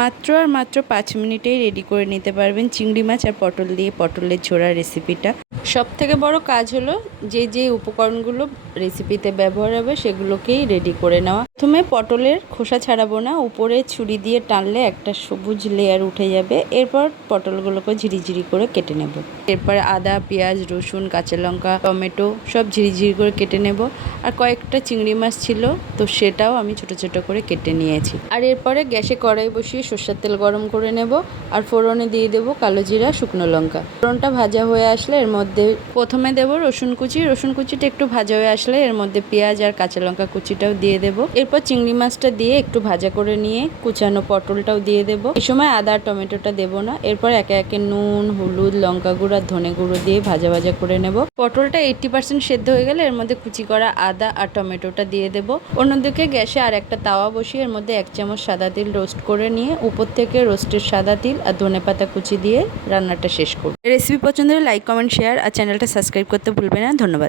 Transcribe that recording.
মাত্র আর মাত্র 5 মিনিটেই রেডি করে নিতে পারবেন চিংড়ি মাছ আর পটল দিয়ে পটলের ঝোড়া রেসিপিটা। সবথেকে বড় কাজ হলো যে উপকরণগুলো রেসিপিতে ব্যবহার হবে সেগুলোকেই রেডি করে নেওয়া। প্রথমে পটলের খোসা ছাড়াবো না, উপরে ছুরি দিয়ে টানলে একটা সবুজ লেয়ার উঠে যাবে। এরপর পটলগুলোকে ঝিরিঝিরি করে কেটে নেব। এরপর আদা, পেঁয়াজ, রসুন, কাঁচা লঙ্কা, টমেটো সব ঝিরিঝিরি করে কেটে নেব। আর কয়েকটা চিংড়ি মাছ ছিল, তো সেটাও আমি ছোট ছোট করে কেটে নিয়েছি। আর এরপরে গ্যাসে কড়াই বসিয়ে সর্ষের তেল গরম করে নেব। আর ফোড়নে দিয়ে দেবো কালো জিরা, শুকনো লঙ্কা। ফোড়নটা ভাজা হয়ে আসলে এর মধ্যে প্রথমে দেবো রসুন কুচি। রসুন কুচিটা একটু ভাজা হয়ে আসলে এর মধ্যে পেঁয়াজ আর কাঁচা লঙ্কা কুচিটাও দিয়ে দেবো। এরপর চিংড়ি মাছটা দিয়ে একটু ভাজা করে নিয়ে কুচানো পটলটাও দিয়ে দেবো। এই সময় আদা আর টমেটোটা দেবো না। এরপর একে একে নুন, হলুদ, লঙ্কা গুঁড়ো আর ধনে গুঁড়ো দিয়ে ভাজা ভাজা করে নেব। পটলটা 80% সেদ্ধ হয়ে গেলে এর মধ্যে কুচি করা আদা আর টমেটোটা দিয়ে দেবো। অন্যদিকে গ্যাসে আর একটা তাওয়া বসিয়ে এর মধ্যে 1 চামচ সাদা তিল রোস্ট করে নিয়ে উপর থেকে রোস্টের সাদা তিল আর ধনেপাতা কুচি দিয়ে রান্নাটা শেষ করব। রেসিপি পছন্দ হলে লাইক, কমেন্ট, শেয়ার আর চ্যানেলটা সাবস্ক্রাইব করতে ভুলবেন না। ধন্যবাদ।